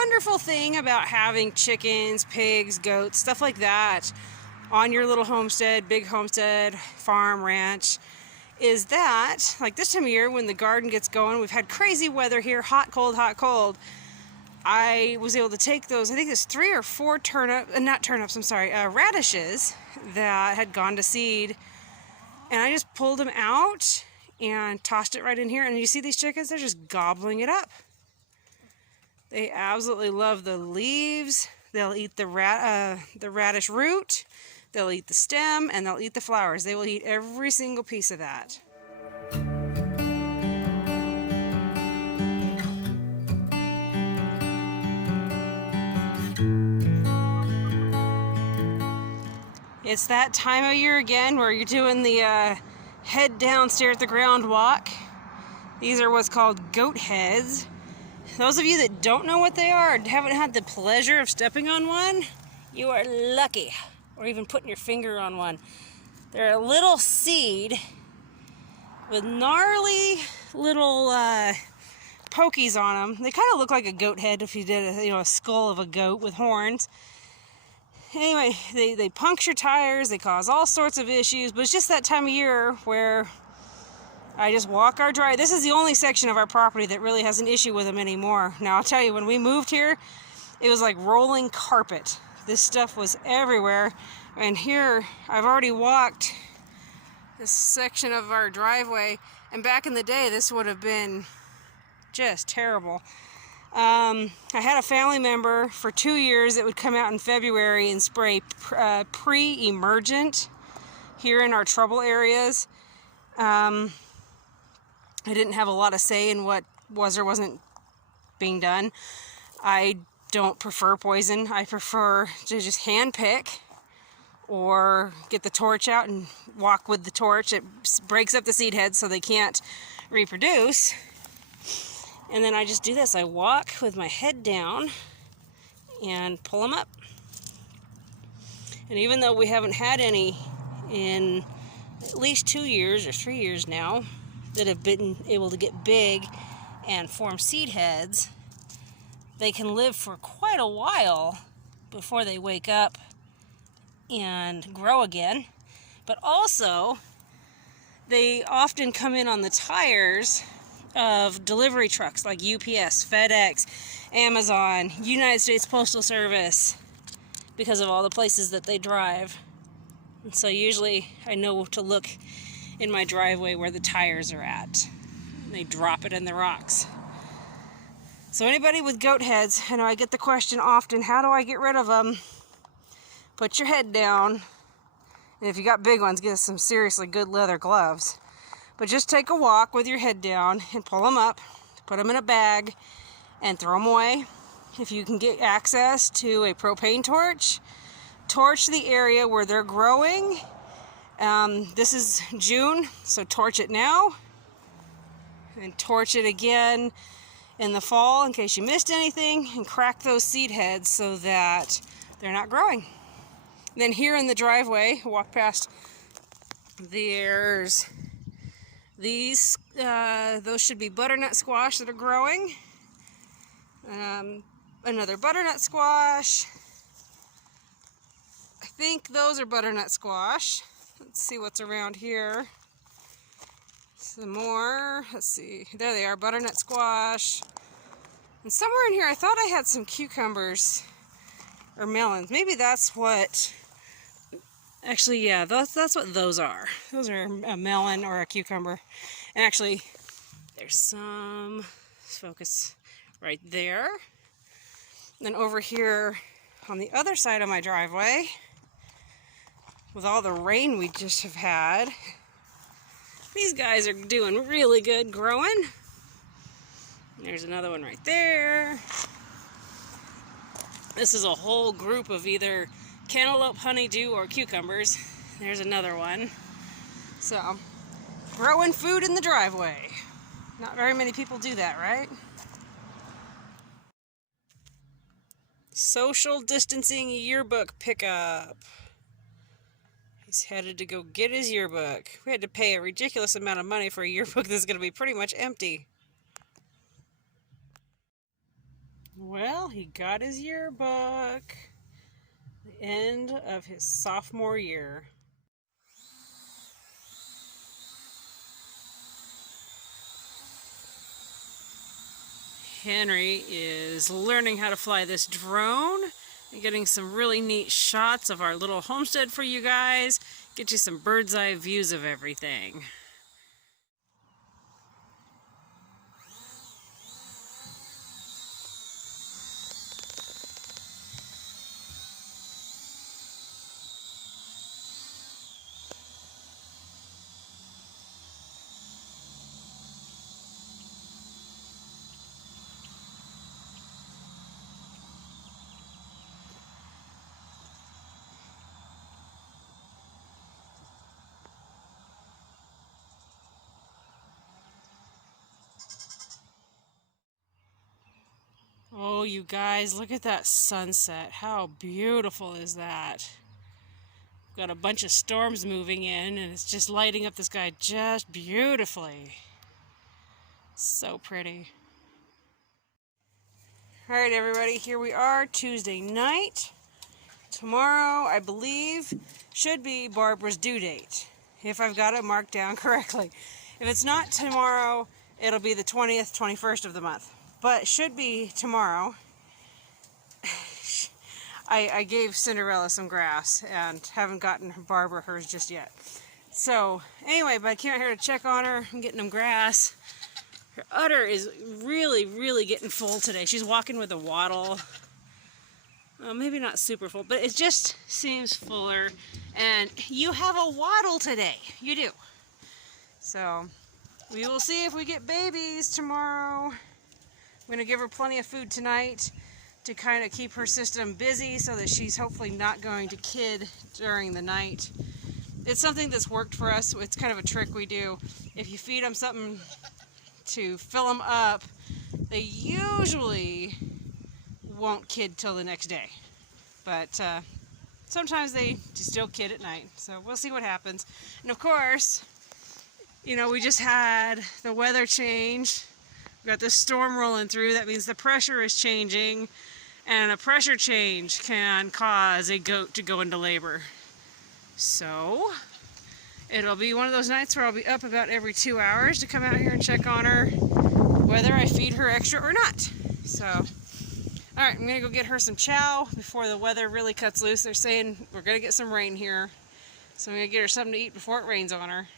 wonderful thing about having chickens, pigs, goats, stuff like that on your little homestead, big homestead, farm, ranch, is that, like this time of year when the garden gets going, we've had crazy weather here, hot, cold, hot, cold. I was able to take those, I think there's 3 or 4 radishes that had gone to seed, and I just pulled them out and tossed it right in here, and you see these chickens, they're just gobbling it up. They absolutely love the leaves. They'll eat the radish root, they'll eat the stem, and they'll eat the flowers. They will eat every single piece of that. It's that time of year again where you're doing the head down, stare at the ground walk. These are what's called goat heads. Those of you that don't know what they are, or haven't had the pleasure of stepping on one, you are lucky, or even putting your finger on one. They're a little seed with gnarly little pokies on them. They kind of look like a goat head if you did a skull of a goat with horns. Anyway, they puncture tires, they cause all sorts of issues, but it's just that time of year where I just walk our drive. This is the only section of our property that really has an issue with them anymore. Now, I'll tell you, when we moved here, it was like rolling carpet. This stuff was everywhere. And here, I've already walked this section of our driveway, and back in the day, this would have been just terrible. I had a family member for 2 years that would come out in February and spray pre-emergent here in our trouble areas. I didn't have a lot of say in what was or wasn't being done. I don't prefer poison. I prefer to just hand pick or get the torch out and walk with the torch. It breaks up the seed heads so they can't reproduce. And then I just do this. I walk with my head down and pull them up. And even though we haven't had any in at least 2 years or 3 years now that have been able to get big and form seed heads, they can live for quite a while before they wake up and grow again. But also, they often come in on the tires of delivery trucks like UPS, FedEx, Amazon, United States Postal Service, because of all the places that they drive. And so usually I know to look in my driveway where the tires are at. And they drop it in the rocks. So anybody with goat heads, I know I get the question often, how do I get rid of them? Put your head down. And if you got big ones, get some seriously good leather gloves. But just take a walk with your head down and pull them up, put them in a bag, and throw them away. If you can get access to a propane torch, torch the area where they're growing. This is June, so torch it now. And torch it again in the fall in case you missed anything, and crack those seed heads so that they're not growing. And then here in the driveway, walk past, there's these, those should be butternut squash that are growing. Another butternut squash. I think those are butternut squash. Let's see what's around here. Some more. Let's see. There they are, butternut squash. And somewhere in here, I thought I had some cucumbers or melons. Maybe that's what... Actually, yeah, that's what those are. Those are a melon or a cucumber. And actually, there's some, let's focus right there. Then over here on the other side of my driveway, with all the rain we just have had, these guys are doing really good growing. There's another one right there. This is a whole group of either cantaloupe, honeydew, or cucumbers. There's another one. So, growing food in the driveway. Not very many people do that, right? Social distancing yearbook pickup. He's headed to go get his yearbook. We had to pay a ridiculous amount of money for a yearbook that's going to be pretty much empty. Well, he got his yearbook. The end of his sophomore year. Henry is learning how to fly this drone and getting some really neat shots of our little homestead for you guys. Get you some bird's eye views of everything. Oh, you guys, look at that sunset. How beautiful is that? We've got a bunch of storms moving in, and it's just lighting up the sky just beautifully. So pretty. All right, everybody, here we are, Tuesday night. Tomorrow, I believe, should be Barbara's due date, if I've got it marked down correctly. If it's not tomorrow, it'll be the 20th, 21st of the month. But it should be tomorrow. I gave Cinderella some grass and haven't gotten Barbara hers just yet. So, anyway, but I came out here to check on her. I'm getting them grass. Her udder is really, really getting full today. She's walking with a waddle. Well, maybe not super full, but it just seems fuller. And you have a waddle today. You do. So, we will see if we get babies tomorrow. I'm going to give her plenty of food tonight to kind of keep her system busy so that she's hopefully not going to kid during the night. It's something that's worked for us. It's kind of a trick we do. If you feed them something to fill them up, they usually won't kid till the next day. But sometimes they still kid at night. So we'll see what happens. And of course, you know, we just had the weather change. We've got this storm rolling through. That means the pressure is changing, and a pressure change can cause a goat to go into labor. So it'll be one of those nights where I'll be up about every 2 hours to come out here and check on her, whether I feed her extra or not. So, all right, I'm gonna go get her some chow before the weather really cuts loose. They're saying we're gonna get some rain here, so I'm gonna get her something to eat before it rains on her.